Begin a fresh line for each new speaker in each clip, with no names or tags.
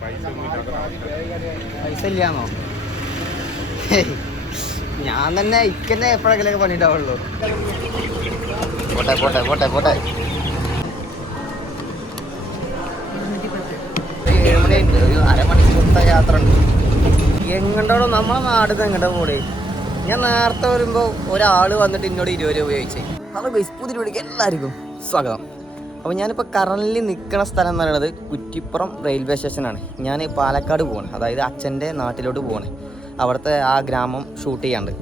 പൈസ ഇല്ലാന്നോ? ഞാൻ തന്നെ ഇക്കന്നെ എപ്പോഴെങ്കിലൊക്കെ പണിണ്ടാവുള്ളൂ പോട്ടെ പോട്ടെ പോട്ടെ പോട്ടെ. ഒരു ഏഴ് മണിയായിട്ട് ഒരു അരമണിക്കൂറത്തെ യാത്ര ഉണ്ട് എങ്ങോട്ടോ നമ്മളെ നാട് എങ്ങോട്ടാ പോളേ ഞാൻ നേരത്തെ വരുമ്പോ ഒരാൾ വന്നിട്ട് എന്നോട് ഇരുപത് രൂപ ചോദിച്ചേ. ഹലോ പുതിയ വീടിക്ക് എല്ലാവർക്കും സ്വാഗതം. അപ്പോൾ ഞാനിപ്പോൾ കറൻലി നിൽക്കുന്ന സ്ഥലം എന്ന് പറയുന്നത് കുറ്റിപ്പുറം റെയിൽവേ സ്റ്റേഷനാണ് ഞാൻ പാലക്കാട് പോവാണ്. അതായത് അച്ഛന്റെ നാട്ടിലോട്ട് പോവാണ്. അവിടുത്തെ ആ ഗ്രാമം ഷൂട്ട് ചെയ്യാണ്ട്.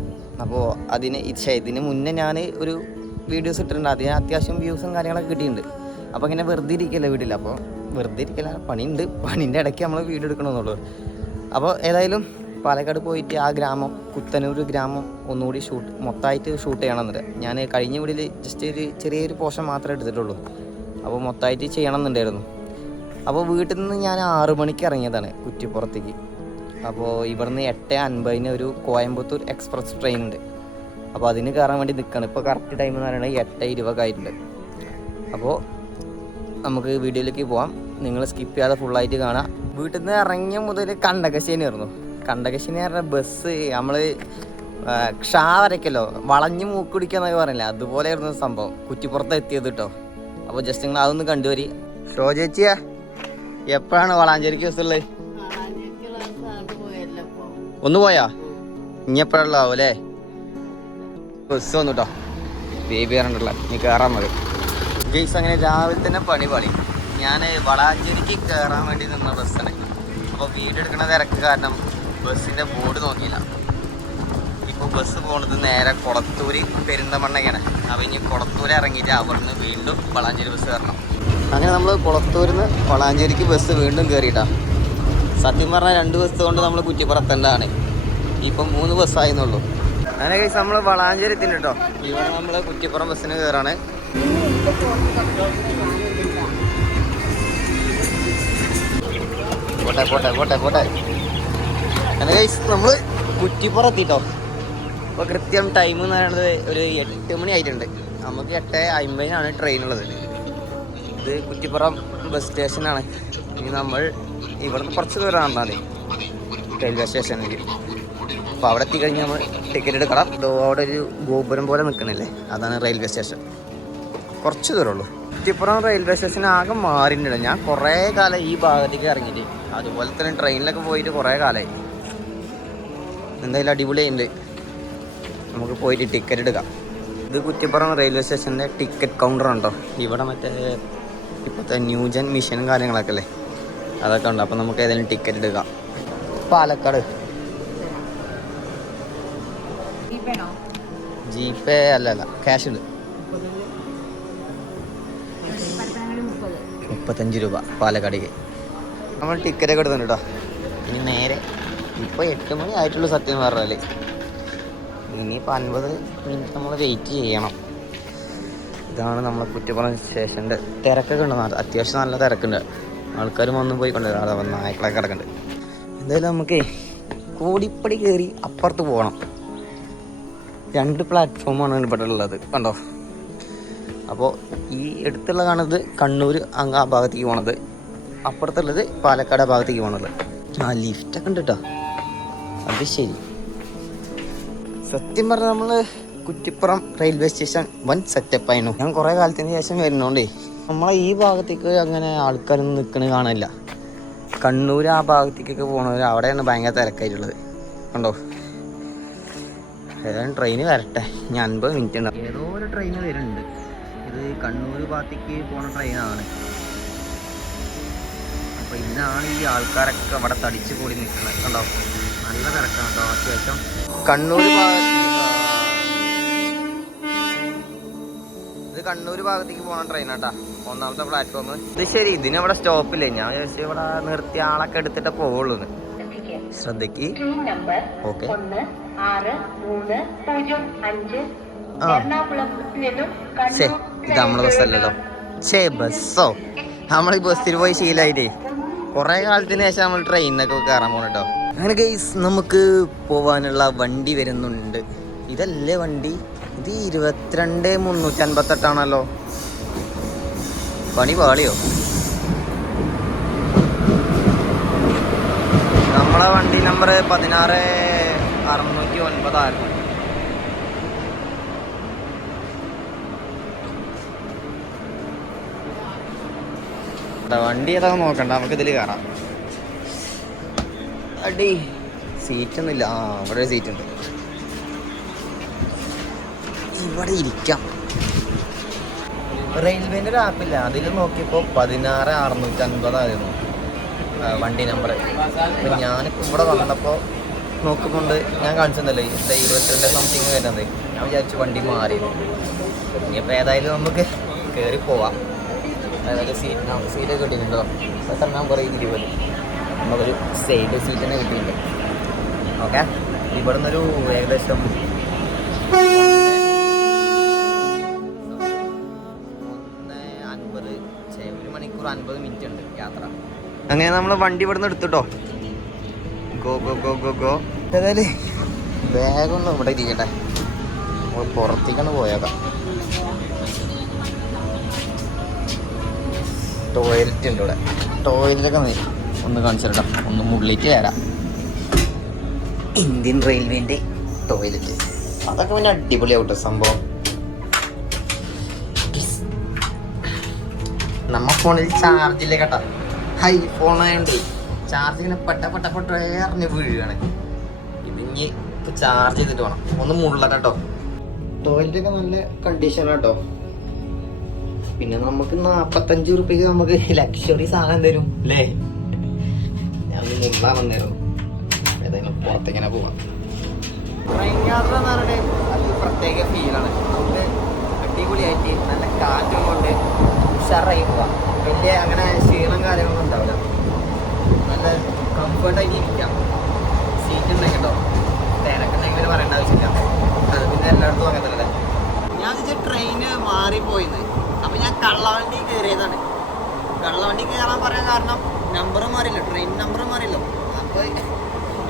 അപ്പോൾ അതിന് ഇതിന് മുന്നേ ഞാൻ ഒരു വീഡിയോസ് ഇട്ടിട്ടുണ്ട്. അതിന് അത്യാവശ്യം വ്യൂസും കാര്യങ്ങളൊക്കെ കിട്ടിയിട്ടുണ്ട്. അപ്പോൾ ഇങ്ങനെ വെറുതെ ഇരിക്കില്ല വീട്ടിൽ അപ്പോൾ വെറുതെ ഇരിക്കില്ല പണിയുണ്ട്. പണിന്റെ ഇടയ്ക്ക് നമ്മൾ വീഡിയോ എടുക്കണമെന്നുള്ളൂ. അപ്പോൾ ഏതായാലും പാലക്കാട് പോയിട്ട് ആ ഗ്രാമം കുത്തനൂർ ഗ്രാമം ഒന്നുകൂടി ഷൂട്ട് മൊത്തമായിട്ട് ഷൂട്ട് ചെയ്യണമെന്നുണ്ട് ഞാൻ കഴിഞ്ഞ വീടിൽ ജസ്റ്റ് ഒരു ചെറിയൊരു പോർഷൻ മാത്രമേ എടുത്തിട്ടുള്ളൂ. അപ്പോൾ മൊത്തമായിട്ട് ചെയ്യണമെന്നുണ്ടായിരുന്നു. അപ്പോൾ വീട്ടിൽ നിന്ന് ഞാൻ ആറ് മണിക്ക് ഇറങ്ങിയതാണ് കുറ്റിപ്പുറത്തേക്ക്. അപ്പോൾ ഇവിടുന്ന് എട്ട് അൻപതിന് ഒരു കോയമ്പത്തൂർ എക്സ്പ്രസ് ട്രെയിൻ ഉണ്ട്. അപ്പോൾ അതിന് കയറാൻ വേണ്ടി നിൽക്കണം ഇപ്പോൾ കറക്റ്റ് ടൈം എന്ന് പറയുന്നത് എട്ട് ഇരുപതായിട്ടുണ്ട് അപ്പോൾ നമുക്ക് വീഡിയോയിലേക്ക് പോവാം. നിങ്ങൾ സ്കിപ്പ് ചെയ്യാതെ ഫുള്ളായിട്ട് കാണാം. വീട്ടിൽ നിന്ന് ഇറങ്ങിയ മുതൽ കണ്ടകശ്ശേനായിരുന്നു കണ്ടകശ്ശേനി പറഞ്ഞ ബസ് നമ്മൾ ക്ഷാ വരയ്ക്കല്ലോ വളഞ്ഞ് മൂക്ക് പിടിക്കാന്നൊക്കെ പറഞ്ഞില്ല? അതുപോലെയായിരുന്നു സംഭവം. കുറ്റിപ്പുറത്ത് എത്തിയത് കേട്ടോ അപ്പോൾ ജസ്റ്റ് നിങ്ങൾ അതൊന്ന് കണ്ടുവരി ഷോ ചേച്ചിയാ എപ്പോഴാണ് വളാഞ്ചേരിക്ക് ബസ്സുള്ളത് ഒന്ന് പോയാ? ഇനി എപ്പോഴുള്ളതാവും അല്ലേ? ബസ് വന്നു കേട്ടോ ബേബി കയറണ്ടല്ല നീ കയറാൻ മതി. ഗെയ്സ് അങ്ങനെ രാവിലെ തന്നെ പണി പാളി. ഞാൻ വളാഞ്ചേരിക്ക് കയറാൻ വേണ്ടി നിന്ന ബസ്സാണ് അപ്പോൾ എടുക്കുന്ന തിരക്ക് കാരണം ബസ്സിന്റെ ബോർഡ് നോക്കിയില്ല. ഇപ്പോൾ ബസ് പോകുന്നത് നേരെ കുളത്തൂര് പെരിന്തമണ്ണയ്ക്കാണ്. അപ്പോൾ ഇനി കൊളത്തൂർ ഇറങ്ങിയിട്ട് അവിടുന്ന് വീണ്ടും വളാഞ്ചേരി ബസ് കയറണം അങ്ങനെ നമ്മൾ കുളത്തൂരിൽ നിന്ന് വളാഞ്ചേരിക്ക് ബസ് വീണ്ടും കയറിയിട്ടാണ് സത്യം പറഞ്ഞാൽ രണ്ട് ബസ് കൊണ്ട് നമ്മൾ കുറ്റിപ്പുറത്തേണ്ടതാണ് ഇപ്പം മൂന്ന് ബസ്സായിരുന്നുള്ളൂ അങ്ങനെ കഴിച്ച് നമ്മൾ വളാഞ്ചേരി എത്തിന് കേട്ടോ ഇവിടെ നമ്മൾ കുറ്റിപ്പുറം ബസ്സിന് കയറാണ് പോട്ടെ പോട്ടെ പോട്ടെ പോട്ടെ. അങ്ങനെ കഴിച്ച് നമ്മൾ കുറ്റിപ്പുറം എത്തിട്ടോ. അപ്പോൾ കൃത്യം ടൈം എന്ന് പറയുന്നത് ഒരു എട്ട് മണി ആയിട്ടുണ്ട്. നമുക്ക് എട്ട് അമ്പതിനാണ് ട്രെയിൻ ഉള്ളത്. ഇത് കുറ്റിപ്പുറം ബസ് സ്റ്റേഷനാണ് ഇനി നമ്മൾ ഇവിടുന്ന് കുറച്ച് ദൂരം നടന്നാൽ റെയിൽവേ സ്റ്റേഷനിലേക്ക് അപ്പോൾ അവിടെ എത്തിക്കഴിഞ്ഞാൽ നമ്മൾ ടിക്കറ്റ് എടുക്കണം. അവിടെ ഒരു ഗോപുരം പോലെ നിൽക്കണില്ലേ? അതാണ് റെയിൽവേ സ്റ്റേഷൻ കുറച്ച് ദൂരമുള്ളൂ. കുറ്റിപ്പുറം റെയിൽവേ സ്റ്റേഷൻ ആകെ മാറിയിട്ടുണ്ട്. ഞാൻ കുറേ കാലം ഈ ഭാഗത്തേക്ക് ഇറങ്ങിയിട്ട്. അതുപോലെ തന്നെ ട്രെയിനിലൊക്കെ പോയിട്ട് കുറേ കാലമായി എന്തായാലും അടിപൊളിയുണ്ട് നമുക്ക് പോയിട്ട് ടിക്കറ്റ് എടുക്കാം. ഇത് കുറ്റിപ്പുറം റെയിൽവേ സ്റ്റേഷന്റെ ടിക്കറ്റ് കൗണ്ടർ ഉണ്ടോ? ഇവിടെ മറ്റേ ഇപ്പോഴത്തെ ന്യൂജൻ മിഷനും കാര്യങ്ങളൊക്കെ അല്ലേ? അതൊക്കെ ഉണ്ട്. അപ്പോൾ നമുക്ക് ഏതെങ്കിലും ടിക്കറ്റ് എടുക്കാം. പാലക്കാട്. ജിപേ അല്ല അല്ല. ക്യാഷ് ഉണ്ട്. മുപ്പത്തഞ്ച് രൂപ പാലക്കാടേക്ക്. നമ്മൾ ടിക്കറ്റ് ഒക്കെ എടുത്തിട്ടുണ്ട് കേട്ടോ ഇനി നേരെ. ഇപ്പോൾ എട്ട് മണി ആയിട്ടുള്ള സത്യം പറഞ്ഞാൽ ഇനിയിപ്പോൾ അൻപത് മിനിറ്റ് നമ്മൾ വെയിറ്റ് ചെയ്യണം. ഇതാണ് നമ്മളെ കുറ്റിപ്പുറം സ്റ്റേഷന്റെ തിരക്കൊക്കെ ഉണ്ട്. അത്യാവശ്യം നല്ല തിരക്കുണ്ട്. ആൾക്കാരും വന്ന് പോയി കൊണ്ട് അതാ വന്ന് നായ്ക്കളൊക്കെ കിടക്കുന്നുണ്ട് എന്തായാലും നമുക്ക് കോടിപ്പടി കയറി അപ്പുറത്ത് പോകണം. രണ്ട് പ്ലാറ്റ്ഫോമാണ് ഇവിടെ ഉള്ളത്. കണ്ടോ? അപ്പോൾ ഈ അടുത്തുള്ള കാണുന്നത് കണ്ണൂർ അങ്ങ് ആ ഭാഗത്തേക്ക് പോണത്. അപ്പുറത്തുള്ളത് പാലക്കാട് ആ ഭാഗത്തേക്ക് പോണത്. ആ ലിഫ്റ്റൊക്കെ ഉണ്ട് കേട്ടോ അത് ശരി. സത്യം പറഞ്ഞാൽ നമ്മൾ കുറ്റിപ്പുറം റെയിൽവേ സ്റ്റേഷൻ വൻ സെറ്റപ്പ് ആയിരുന്നു ഞാൻ കുറേ കാലത്തിന് ശേഷം വരുന്നോണ്ടേ നമ്മളെ ഈ ഭാഗത്തേക്ക് അങ്ങനെ ആൾക്കാരൊന്നും നിൽക്കണ കാണില്ല കണ്ണൂർ ആ ഭാഗത്തേക്കൊക്കെ പോണവർ അവിടെയാണ് ഭയങ്കര തിരക്കായിട്ടുള്ളത്. കണ്ടോ? ഏതായാലും ട്രെയിന് വരട്ടെ. ഇനി അൻപത് മിനിറ്റ് ഉണ്ടാവും ഏതോ ഒരു ട്രെയിൻ വരുന്നുണ്ട്. ഇത് കണ്ണൂർ ഭാഗത്തേക്ക് പോണ ട്രെയിനാണ് അപ്പോൾ ഇന്നാണ് ഈ ആൾക്കാരൊക്കെ അവിടെ തടിച്ചു കൂടി നിൽക്കുന്നത് കണ്ടോ? നല്ല തിരക്കാണ് കേട്ടോ. അത്യാവശ്യം കണ്ണൂർ ഭാഗത്തേക്ക് ഇത് കണ്ണൂർ ഭാഗത്തേക്ക് പോണ ട്രെയിനാട്ടാ ഒന്നാമത്തെ പ്ലാറ്റ്ഫോം ഇത് ശരി ഇതിനവിടെ സ്റ്റോപ്പില്ലേ ഞാൻ വിചാരിച്ചു ഇവിടെ നിർത്തി ആളൊക്കെ എടുത്തിട്ടേ പോവുള്ളൂ ശ്രദ്ധയ്ക്ക്
നമ്പർ
ഓക്കെ ഇത് നമ്മളെ ബസ്സല്ലല്ലോ ഛേ ബസ്സോ നമ്മൾ ഈ ബസ്സിൽ പോയി ശീലമായിട്ടേ കുറേ കാലത്തിന് ശേഷം നമ്മൾ ട്രെയിനിനൊക്കെ കയറാൻ പോകണം കേട്ടോ അങ്ങനെ ഗൈസ് നമുക്ക് പോവാനുള്ള വണ്ടി വരുന്നുണ്ട്. ഇതല്ലേ വണ്ടി? ഇത് ഇരുപത്തിരണ്ട് മുന്നൂറ്റി അൻപത്തെട്ടാണല്ലോ പണി പാളിയോ? നമ്മളെ വണ്ടി നമ്പർ പതിനാറ് അറുന്നൂറ്റി ഒൻപതായിരുന്നു. ടാ, വണ്ടി ഏതാ നോക്കണ്ട. നമുക്ക് ഇതിൽ കയറാം അടി. സീറ്റ് ഒന്നുമില്ല ആ അവിടെ സീറ്റ് ഉണ്ട് ഇവിടെ ഇരിക്കാം. റെയിൽവേന്റെ ഒരു ആപ്പില്ല അതിൽ നോക്കിയപ്പോൾ പതിനാറ് അറുന്നൂറ്റി അൻപതായിരുന്നു വണ്ടി നമ്പർ അപ്പം ഞാനിപ്പോൾ ഇവിടെ വന്നപ്പോൾ നോക്കുമ്പോൾ ഞാൻ കാണിച്ചതല്ലേ ഇവിടെ ഇരുപത്തിരണ്ട് സംതിങ് വരുന്നത്. ഞാൻ വിചാരിച്ചു വണ്ടി മാറിയിരുന്നു ഇനിയിപ്പോൾ ഏതായാലും നമുക്ക് കയറി പോവാം. അതായത് സീറ്റ് സീറ്റ് കിട്ടിയിട്ടുണ്ടോ? എത്ര നമ്പർ ഇരുപത് നമുക്കൊരു സൈഡ് സീറ്റ് തന്നെ കിട്ടിയിട്ടുണ്ട്. ഓക്കെ ഇവിടെ നിന്നൊരു ഏകദേശം അൻപത് മിനിറ്റ് ഉണ്ട് യാത്ര. അങ്ങനെ നമ്മൾ വണ്ടി ഇവിടെ നിന്ന് എടുത്തുട്ടോ. Go go go go go ഏതായാലും ബാഗൊന്നും ഇവിടെ ഇരിക്കട്ടെ. നമ്മൾ പുറത്തേക്കാണ് പോയേക്കാം. ടോയ്ലറ്റ് ഉണ്ട് ഇവിടെ? ടോയ്ലറ്റൊക്കെ ഒന്ന് കാണിച്ചിട്ടാ ഒന്ന് മുള്ളിലേക്ക് വരാം. ഇന്ത്യൻ റെയിൽവേന്റെ ടോയ്ലറ്റ് അതൊക്കെ പിന്നെ അടിപൊളിയാവട്ടെ സംഭവം. നമ്മ ഫോണിൽ ചാർജ് ഇല്ല കേട്ടോ? ഹൈ ഫോൺ ആയതുകൊണ്ട് ചാർജ് ഇങ്ങനെ പെട്ട പെട്ട പെട്ട എറിഞ്ഞ് വീഴുകയാണ് ഇത് ഇനി ചാർജ് ചെയ്തിട്ട് വേണം. ഒന്ന് മുള്ള കേട്ടോ. ടോയ്ലറ്റ് ഒക്കെ നല്ല കണ്ടീഷൻ കേട്ടോ. പിന്നെ നമുക്ക് നാപ്പത്തഞ്ച് റുപ്യക്ക് നമുക്ക് ലക്ഷറി സാധനം തരും അല്ലേ? ഞാൻ മുമ്പാ വന്നേരും. ഏതായാലും പുറത്തേക്കിങ്ങനെ പോവാം. ട്രെയിൻ യാത്ര എന്ന് പറഞ്ഞാൽ അത് പ്രത്യേക ഫീലാണ് നമുക്ക് അടിപൊളിയായിട്ട് നല്ല കാറ്റും കൊണ്ട് ഉഷാറായി പോവാം. വലിയ അങ്ങനെ ക്ഷീണം കാര്യങ്ങളൊന്നും ഉണ്ടാവില്ല. നല്ല കംഫർട്ടായിട്ട് ഇരിക്കാം. സീറ്റ് ഉണ്ടെങ്കിൽ കേട്ടോ. തിരക്കുണ്ടെങ്കിൽ പറയേണ്ട ആവശ്യമില്ല. അത് പിന്നെ എല്ലായിടത്തും അങ്ങനെ തന്നെ ഞാൻ വെച്ചാൽ ട്രെയിന് മാറിപ്പോയിന്ന്. അപ്പം ഞാൻ കള്ളവണ്ടി കയറിയതാണ് കള്ളവണ്ടി കയറാൻ പറയാൻ കാരണം നമ്പർ മാറില്ല ട്രെയിൻ നമ്പർ മാറില്ല അപ്പോൾ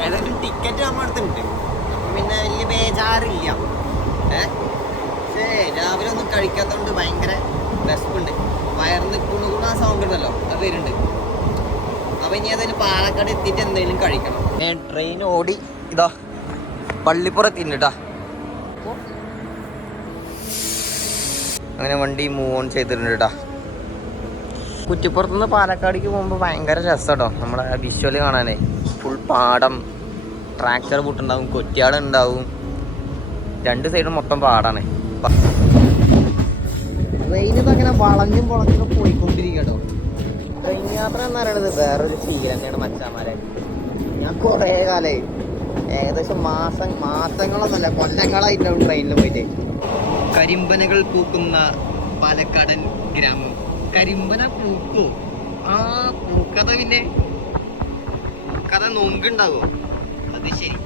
ഏതായാലും ടിക്കറ്റ് നമ്മൾ അടുത്തുണ്ട്. അപ്പം പിന്നെ വലിയ ബേജാറില്ല. ഏ? രാവിലെ ഒന്നും കഴിക്കാത്തതുകൊണ്ട് ഭയങ്കര വിശപ്പുണ്ട്. വയറിന് കുണുകുണ സൗണ്ട് ഉണ്ടല്ലോ അത് വരുന്നുണ്ട്. അപ്പം ഇനി ഏതായാലും പാലക്കാട് എത്തിയിട്ട് എന്തെങ്കിലും കഴിക്കണം. ഞാൻ ട്രെയിൻ ഓടി ഇതാ പള്ളിപ്പുറത്തിണ്ട് കേട്ടാ അങ്ങനെ വണ്ടി മൂവ് ഓൺ ചെയ്തിട്ടുണ്ട് കേട്ടാ കുറ്റിപ്പുറത്തുനിന്ന് പാലക്കാടേക്ക് പോകുമ്പോൾ ഭയങ്കര രസമാട്ടോ നമ്മളെ വിഷ്വൽ കാണാനേ. ഫുൾ പാടം ട്രാക്ടർ പൂട്ടുണ്ടാവും കൊറ്റിയാളുണ്ടാവും രണ്ട് സൈഡും മൊത്തം പാടാണ്. ട്രെയിൻ അങ്ങനെ വളഞ്ഞും പൊളഞ്ഞും പോയിക്കൊണ്ടിരിക്കട്ടോ ട്രെയിൻ യാത്ര എന്ന് പറയുന്നത് വേറൊരു ഫീൽ തന്നെയാണ് മച്ചാമാരെ. ഞാൻ കുറേ കാലേ ഏകദേശം മാസം മാസങ്ങളൊന്നുമല്ല കൊല്ലങ്ങളായിട്ടുണ്ടാവും ട്രെയിനിൽ പോയിട്ട്. കരിമ്പനകൾ പൂക്കുന്ന പാലക്കാടൻ ഗ്രാമം. കരിമ്പന പൂക്കോ? ആ പൂക്കഥ പിന്നെ പൂക്കഥ നോമ്പുണ്ടാവോ? അത് ശരി.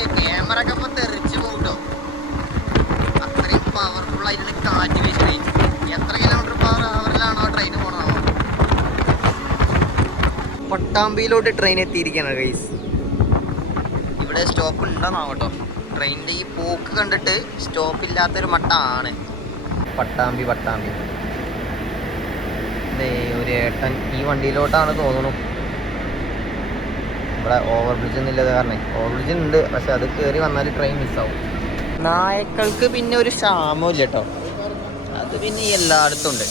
എന്റെ ക്യാമറ ഒക്കെ ഇപ്പൊ തെറിച്ച് പോകട്ടോ അത്രയും പവർഫുൾ ആയിട്ടുള്ള കാറ്റ് വീശണേ. എത്ര കിലോമീറ്റർ അവറിലാണോ ട്രെയിൻ പട്ടാമ്പിയിലോട്ട് ട്രെയിൻ എത്തിയിരിക്കണം ഗൈസ് ഇവിടെ സ്റ്റോപ്പ് ഉണ്ടെന്നാവട്ടോ ട്രെയിനിന്റെ ഈ പോക്ക് കണ്ടിട്ട് സ്റ്റോപ്പ് ഇല്ലാത്തൊരു മട്ടാണ്. പട്ടാമ്പി പട്ടാമ്പി. ഇതേ ഒരു ഏട്ടൻ ഈ വണ്ടിയിലോട്ടാണ് തോന്നുന്നു. ഇവിടെ ഓവർ ബ്രിഡ്ജ് ഒന്നും ഇല്ലാതെ കാരണം. ഓവർ ബ്രിഡ്ജ് ഉണ്ട് പക്ഷെ അത് കയറി വന്നാൽ ട്രെയിൻ മിസ്സാവും നായക്കൾക്ക് പിന്നെ ഒരു ക്ഷാമവും ഇല്ല കേട്ടോ. അത് പിന്നെ എല്ലായിടത്തും ഉണ്ട്.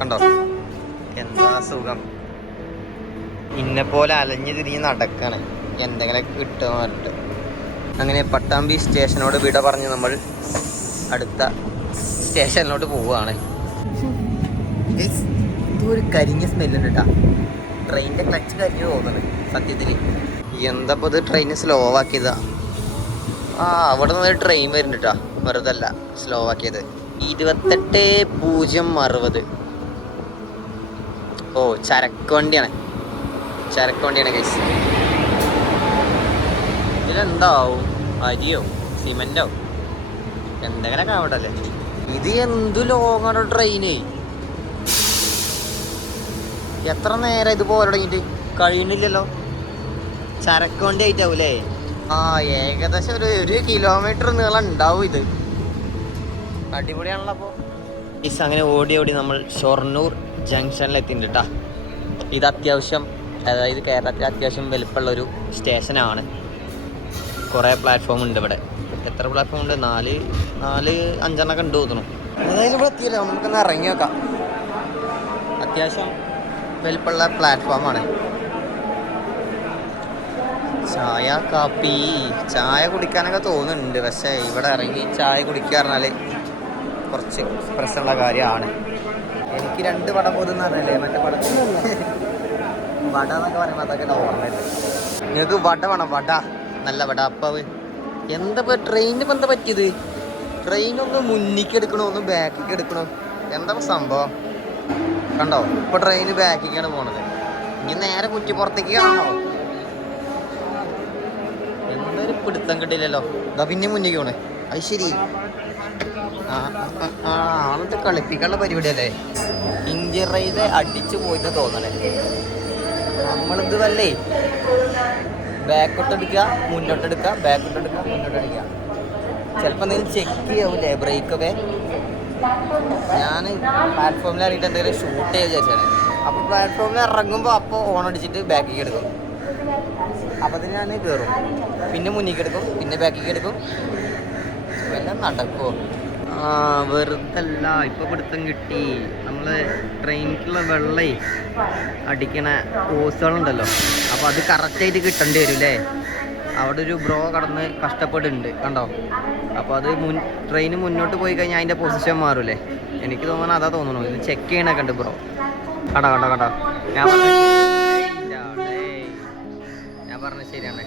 കണ്ടോ? എന്താ സുഖം. ഇന്നെ പോലെ അലഞ്ഞു തിരിഞ്ഞ് നടക്കാണ്. എന്തെങ്കിലുമൊക്കെ കിട്ടുമെന്ന് പറഞ്ഞിട്ട്. അങ്ങനെ പട്ടാമ്പി സ്റ്റേഷനോട് വിട പറഞ്ഞ് നമ്മൾ അടുത്ത സ്റ്റേഷനിലോട്ട് പോവുകയാണ്. ഇതൊരു കരിഞ്ഞ സ്മെല്ലുണ്ട് കേട്ടാ ട്രെയിനിന്റെ ക്ലച്ച് കരിഞ്ഞു പോകുന്നുണ്ട് സത്യത്തിൽ എന്താ ഇത് ട്രെയിൻ സ്ലോ ആക്കിയതാ? ആ അവിടെ നിന്ന് ട്രെയിൻ വരുന്നുണ്ട് കേട്ടാ വെറുതെ അല്ല സ്ലോ ആക്കിയത്. ഇരുപത്തെട്ട് പൂജ്യം അറുപത്. ഓ ചരക്ക് വണ്ടിയാണ്. ചരക്ക് വണ്ടിയാണ് കൈസ് ഇതിലെന്താവും അരിയോ? സിമെന്റോ? എന്തെങ്കിലൊക്കെ കാവട്ടല്ലേ ഇത് എന്തു ലോങ്ങാണ് ട്രെയിനേ എത്ര നേരം ഇത് തുടങ്ങിയിട്ട്? കഴിയുന്നില്ലല്ലോ. ചരക്ക് വണ്ടി ആയിട്ടാവൂലേ? ആ ഏകദേശം ഒരു ഒരു കിലോമീറ്റർ നീളം ഉണ്ടാവും ഇത്. അടിപൊളിയാണല്ലോ അപ്പോൾ ഈസ് അങ്ങനെ ഓടി ഓടി നമ്മൾ ഷൊർണൂർ ജംഗ്ഷനിലെത്തിണ്ട് കേട്ടാ ഇത് അത്യാവശ്യം അതായത് കേരളത്തിൽ അത്യാവശ്യം വലിപ്പമുള്ളൊരു സ്റ്റേഷനാണ് കുറേ പ്ലാറ്റ്ഫോം ഉണ്ട് ഇവിടെ. എത്ര പ്ലാറ്റ്ഫോം ഉണ്ട്? നാല് നാല് അഞ്ചെണ്ണൊക്കെ ഉണ്ട് തോന്നുന്നു. ഏതായാലും ഇവിടെ എത്തിയല്ലോ. നമുക്കൊന്ന് ഇറങ്ങി നോക്കാം. അത്യാവശ്യം വലിപ്പുള്ള പ്ലാറ്റ്ഫോമാണ് ചായ കാപ്പി ചായ കുടിക്കാനൊക്കെ തോന്നുന്നുണ്ട്. പക്ഷേ ഇവിടെ ഇറങ്ങി ചായ കുടിക്കുക പറഞ്ഞാൽ കുറച്ച് പ്രശ്നമുള്ള കാര്യമാണ്. എനിക്ക് രണ്ട് വട പോതെന്ന് പറഞ്ഞല്ലേ? മറ്റേ വട വട എന്നൊക്കെ പറയുമ്പോൾ അതൊക്കെ ഓർമ്മയില്ല നിങ്ങൾക്ക് വട വേണം. വട. നല്ല വടാപ്പാവ് എന്താ ഇപ്പൊ ട്രെയിനിന് ഇപ്പം എന്താ പറ്റിയത്? ട്രെയിൻ ഒന്ന് മുന്നിക്ക് എടുക്കണോ ഒന്ന് ബാക്കിക്ക് എടുക്കണോ? എന്താ സംഭവം? കണ്ടോ? ഇപ്പൊ ട്രെയിൻ ബാക്കിക്കാണ് പോണത്. ഇനി നേരെ കുറ്റിപ്പുറത്തേക്ക് കാണോ എന്തൊരു പിടുത്തം കിട്ടില്ലല്ലോ ഇതാ പിന്നെ മുന്നിക്ക് പോണേ. അത് ശരി. ആണത്തെ കളിപ്പിക്കാനുള്ള പരിപാടിയല്ലേ? ഇന്ത്യൻ റെയിൽവേ അടിച്ചു പോയിട്ട് തോന്നണേ. നമ്മളിത് വല്ലേ? ബാക്കോട്ട് എടുക്കുക മുന്നോട്ട് എടുക്കുക ബാക്കോട്ട് എടുക്കുക മുന്നോട്ട് എടുക്കുക ചിലപ്പോൾ എന്തെങ്കിലും ചെക്ക് ചെയ്യാവൂലേ? ബ്രേക്കൊക്കെ ഞാൻ പ്ലാറ്റ്ഫോമിൽ ഇറങ്ങിയിട്ട് എന്തെങ്കിലും ഷൂട്ട് ചെയ്യാൻ വിചാരിച്ചാണ്. അപ്പോൾ പ്ലാറ്റ്ഫോമിൽ ഇറങ്ങുമ്പോൾ അപ്പോൾ ഓൺ അടിച്ചിട്ട് ബാക്കിലേക്ക് എടുക്കും. അപ്പോൾ അതിന് ഞാൻ കയറും പിന്നെ മുന്നിലേക്ക് എടുക്കും പിന്നെ ബാക്കിലേക്ക് എടുക്കും. എല്ലാം നടക്കുമോ ആ വെറുതല്ല. ഇപ്പൊ പിടുത്തം കിട്ടി. നമ്മൾ ട്രെയിനിക്കുള്ള വെള്ളേ അടിക്കണ ഓസുകളുണ്ടല്ലോ അപ്പൊ അത് കറക്റ്റായിട്ട് കിട്ടേണ്ടി വരും അല്ലേ അവിടെ ഒരു ബ്രോ കടന്ന് കഷ്ടപ്പെടുന്നുണ്ട് കണ്ടോ? അപ്പോൾ അത് മുൻ ട്രെയിൻ മുന്നോട്ട് പോയി കഴിഞ്ഞാൽ അതിന്റെ പൊസിഷൻ മാറൂലേ എനിക്ക് തോന്നുന്നു അതാ തോന്നുന്നു ഇത് ചെക്ക് ചെയ്യണൊക്കെ ഉണ്ട് ബ്രോ കണ്ടോ കണ്ടോ കണ്ടോ? ഞാൻ ഞാൻ പറഞ്ഞ ശരിയാണ്.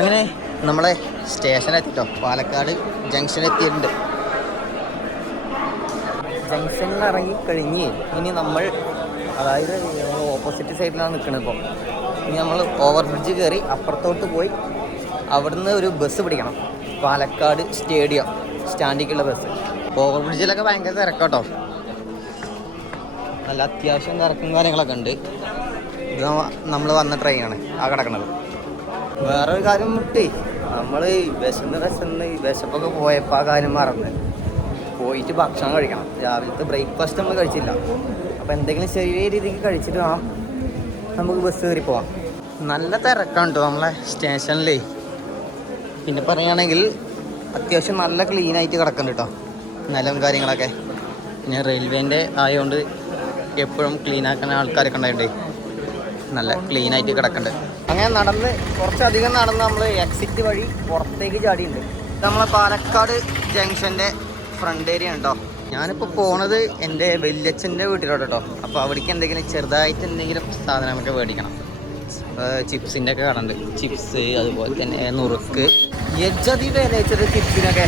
അങ്ങനെ നമ്മളെ സ്റ്റേഷൻ എത്തിട്ടോ. പാലക്കാട് ജംഗ്ഷൻ എത്തിയിട്ടുണ്ട്. ജംഗ്ഷനിൽ ഇറങ്ങി കഴിഞ്ഞ് ഇനി നമ്മൾ അതായത് നമ്മൾ ഓപ്പോസിറ്റ് സൈഡിലാണ് നിൽക്കുന്നത് ഇനി നമ്മൾ ഓവർ ബ്രിഡ്ജ് കയറി അപ്പുറത്തോട്ട് പോയി അവിടുന്ന് ഒരു ബസ് പിടിക്കണം. പാലക്കാട് സ്റ്റേഡിയം സ്റ്റാൻഡിക്കുള്ള ബസ് ഓവർ ബ്രിഡ്ജിലൊക്കെ ഭയങ്കര തിരക്കാട്ടോ. നല്ല അത്യാവശ്യം തിരക്കും കാര്യങ്ങളൊക്കെ ഉണ്ട്. ഇത് നമ്മൾ വന്ന ട്രെയിനാണ് ആ കിടക്കണത്. വേറൊരു കാര്യം മുട്ടി. നമ്മൾ വിശന്ന് വിശന്ന് വിശപ്പൊക്കെ പോയപ്പോൾ ആ കാര്യം മറന്ന്. പോയിട്ട് ഭക്ഷണം കഴിക്കണം. രാവിലത്തെ ബ്രേക്ക്ഫാസ്റ്റ് നമ്മൾ കഴിച്ചില്ല. അപ്പോൾ എന്തെങ്കിലും ചെറിയ രീതിക്ക് കഴിച്ചിട്ട് വേണം. നമുക്ക് ബസ് കയറി പോവാം. നല്ല തിരക്കാണ് കേട്ടോ നമ്മളെ സ്റ്റേഷനിലെ. പിന്നെ പറയുകയാണെങ്കിൽ അത്യാവശ്യം നല്ല ക്ലീനായിട്ട് കിടക്കുന്നുണ്ട് കേട്ടോ നിലം കാര്യങ്ങളൊക്കെ. പിന്നെ റെയിൽവേന്റെ ആയതുകൊണ്ട് എപ്പോഴും ക്ലീൻ ആക്കുന്ന ആൾക്കാരൊക്കെ ഉണ്ടായിട്ടുണ്ട്. നല്ല ക്ലീൻ ആയിട്ട് കിടക്കുന്നുണ്ട് അങ്ങനെ നടന്ന് കുറച്ചധികം നടന്ന് നമ്മൾ എക്സിറ്റ് വഴി പുറത്തേക്ക് ചാടിയുണ്ട് നമ്മളെ പാലക്കാട് ജംഗ്ഷന്റെ ഫ്രണ്ട് ഏരിയ ഉണ്ടോ? ഞാനിപ്പോൾ പോണത് എന്റെ വല്യച്ഛന്റെ വീട്ടിലോട്ട് കേട്ടോ അപ്പോൾ അവിടേക്ക് എന്തെങ്കിലും ചെറുതായിട്ട് എന്തെങ്കിലും സാധനങ്ങളൊക്കെ മേടിക്കണം. ചിപ്സിന്റെ ഒക്കെ കടണ്ട് ചിപ്സ് അതുപോലെ തന്നെ നുറുക്ക്. എജ്ജതി വില ചിപ്സിനൊക്കെ.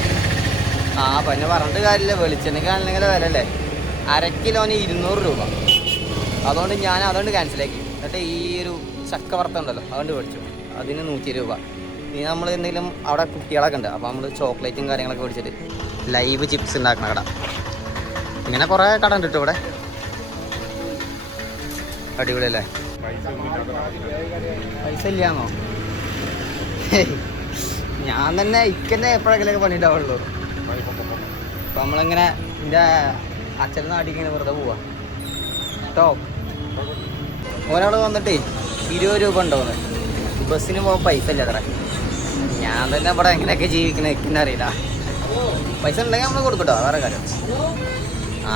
ആ പിന്നെ പറഞ്ഞിട്ട് കാര്യമില്ല. വെളിച്ചെണ്ണയ്ക്ക് ആണെങ്കിൽ വില അല്ലേ? അര കിലോന് ഇരുന്നൂറ് രൂപ. അതുകൊണ്ട് ഞാൻ അതുകൊണ്ട് ക്യാൻസലാക്കി എന്നിട്ട് ഈ ഒരു ചക്ക ഉണ്ടല്ലോ അതുകൊണ്ട് മേടിച്ചു. അതിന് നൂറ്റി രൂപ. ഇനി നമ്മൾ എന്തെങ്കിലും അവിടെ കുട്ടികളൊക്കെ ഉണ്ട്. അപ്പോൾ നമ്മൾ ചോക്ലേറ്റും കാര്യങ്ങളൊക്കെ മേടിച്ചിട്ട് ലൈവ് ചിപ്സ് ഉണ്ടാക്കുന്ന കട. ഇങ്ങനെ കുറേ കട ഉണ്ട് കേട്ടോ ഇവിടെ. അടിപൊളിയല്ലേ? പൈസ ഇല്ലാന്നോ? ഞാൻ തന്നെ ഇക്കന്നെ എപ്പോഴെങ്കിലൊക്കെ പണിയുണ്ടാവുള്ളൂ അപ്പൊ നമ്മളിങ്ങനെ എന്റെ അച്ഛൻ നാട്ടിൽ വെറുതെ പോവാ. കേട്ടോ ഒരാൾ വന്നിട്ടേ ഇരുപത് രൂപ ഉണ്ടോന്ന് ബസ്സിന് പോകാൻ പൈസ ഇല്ല അത്ര ഞാൻ തന്നെ ഇവിടെ എങ്ങനെയൊക്കെ ജീവിക്കണ എനിക്കെന്നെ അറിയില്ല പൈസ ഉണ്ടെങ്കിൽ നമ്മൾ കൊടുക്കട്ടോ വേറെ കാര്യം.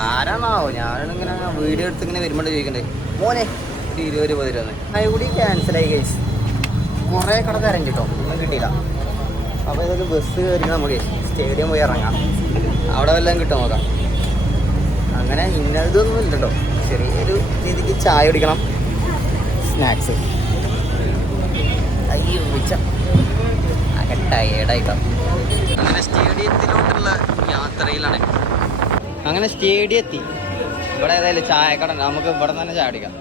ആരാണാവോ? ഞാനിങ്ങനെ വീഡിയോ എടുത്ത് ഇങ്ങനെ വരുമ്പോൾ ചോദിക്കണ്ടേ? മോനെ ഇരുപത് രൂപ തരുമെന്ന് അത് കൂടി ക്യാൻസലായി കഴിച്ച് കുറേ കട തരം കിട്ടോ ഒന്നും കിട്ടിയില്ല. അപ്പോൾ ഇതൊരു ബസ് കയറി നമുക്ക് സ്റ്റേഡിയം പോയി ഇറങ്ങാം. അവിടെ വല്ലതും കിട്ടും നോക്കാം. അങ്ങനെ ഇന്നതൊന്നും ഇല്ല കേട്ടോ ചെറിയൊരു രീതിക്ക് ചായ കുടിക്കണം. സ്നാക്സ് അയ്യോ ഉച്ച. ആകെ ടയേർഡായിട്ടോ അങ്ങനെ സ്റ്റേഡിയത്തിലോട്ടുള്ള യാത്രയിലാണ്. അങ്ങനെ സ്റ്റേഡിയത്തി. ഇവിടെ ഏതായാലും ചായക്കട നമുക്ക് ഇവിടെ തന്നെ ചായ അടിക്കാം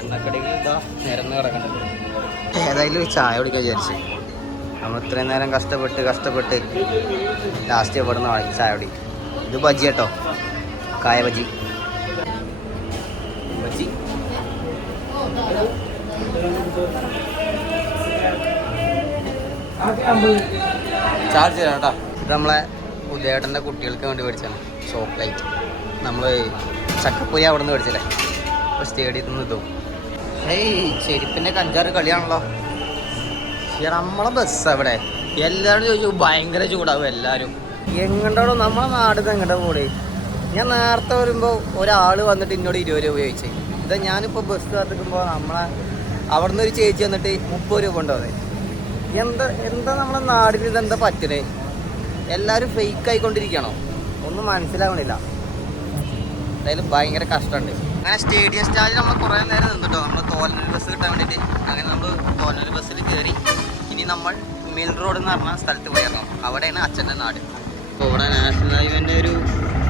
എണ്ണക്കടികൾ ഇതാ നിരന്ന് കിടക്കുന്നുണ്ട് ഏതായാലും ചായ കുടിക്കാൻ വിചാരിച്ചു. നമ്മൾ ഇത്രയും നേരം കഷ്ടപ്പെട്ട് കഷ്ടപ്പെട്ട് ലാസ്റ്റ് ഇവിടെ നിന്ന് വാങ്ങി ചായ കുടി. ഇത് ബജി കേട്ടോ. കായ ബജി ബജി ചാർജ് ചെയ്യാം കേട്ടോ. നമ്മളെ ഉദയേട്ടന്റെ കുട്ടികൾക്ക് വേണ്ടി മേടിച്ചാണ് ചോക്ലേറ്റ് നമ്മൾ ചക്കപ്പൊരി അവിടെ നിന്ന് മേടിച്ചില്ലേ സ്റ്റേഡിയത്തിൽ നിന്ന് ഇതും. ഏയ് ചെരുപ്പിന്റെ കഞ്ചാറ് കളിയാണല്ലോ. നമ്മളെ ബസ് അവിടെ. എല്ലാവരും ചോദിച്ചു ഭയങ്കര ചൂടാവും എല്ലാവരും എങ്ങോട്ടോ നമ്മളെ നാട് എങ്ങോട്ടാ കൂടെ ഞാൻ നേരത്തെ വരുമ്പോൾ ഒരാൾ വന്നിട്ട് എന്നോട് ഇരുപത് രൂപ ചോദിച്ചേ. ഇതാ ഞാനിപ്പോൾ ബസ് കാത്തിക്കുമ്പോൾ നമ്മളെ അവിടെ നിന്ന് ഒരു ചേച്ചി വന്നിട്ട് മുപ്പത് രൂപ കൊണ്ടുവന്നേ. എന്താ എന്താ നമ്മളെ നാടിന് ഇതെന്താ പറ്റണേ എല്ലാവരും ഫേക്ക് ആയിക്കൊണ്ടിരിക്കണോ? ഒന്നും മനസ്സിലാവണില്ല. എന്തായാലും ഭയങ്കര കഷ്ടമുണ്ട്. അങ്ങനെ സ്റ്റേഡിയം സ്റ്റാജ് നമ്മൾ കുറേ നേരം നിന്നിട്ടോ? നമ്മൾ തോലനൂർ ബസ് കിട്ടാൻ വേണ്ടിയിട്ട്. അങ്ങനെ നമ്മൾ തോലനൂർ ബസ്സിൽ കയറി ഇനി നമ്മൾ മിൽ റോഡ് എന്ന് പറഞ്ഞ സ്ഥലത്ത് പോയിരുന്നു അവിടെയാണ് അച്ഛന്റെ നാട്. അപ്പോൾ ഇവിടെ നാഷണൽ ഹൈവേന്റെ ഒരു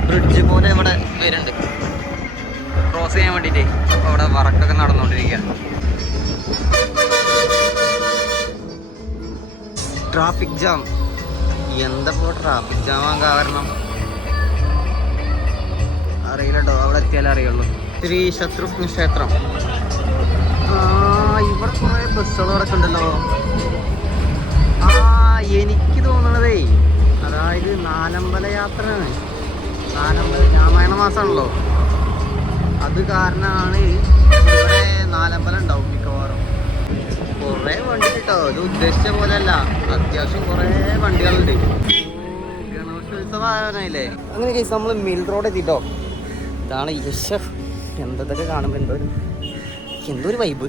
ബ്രിഡ്ജ് പോലെ ഇവിടെ വരുന്നുണ്ട്. ക്രോസ് ചെയ്യാൻ വേണ്ടിയിട്ട് അപ്പോൾ അവിടെ വർക്കൊക്കെ നടന്നുകൊണ്ടിരിക്കുക ട്രാഫിക് ജാം എന്തപ്പോ ട്രാഫിക് ജാം ആകാൻ കാരണം? അറിയില്ല കേട്ടോ അവിടെ എത്തിയാലേ അറിയുള്ളൂ. ശ്രീ ശത്രുഘ്ന ക്ഷേത്രം. ഇവിടെ കുറേ ബസ്സുകളൊക്കെ ഉണ്ടല്ലോ. ആ എനിക്ക് തോന്നണതേ അതായത് നാലമ്പല യാത്രയാണ്. നാലമ്പല രാമായണ മാസമാണല്ലോ. അത് കാരണമാണ് ഇവിടെ നാലമ്പലം ഉണ്ടാവും മിക്കവാറും. കുറേ വണ്ടി കേട്ടോ. ഇത് ഉദ്ദേശിച്ച പോലെയല്ല. അത്യാവശ്യം കുറേ വണ്ടികളുണ്ട്. ഗണേശോത്സവമായില്ലേ അങ്ങനെ കേസ് നമ്മൾ മിൽ റോഡ് എത്തിട്ടോ. ഇതാണ് യശ. എന്തൊക്കെ കാണുമ്പോൾ എന്തോ ഒരു എന്തോ ഒരു വൈബ്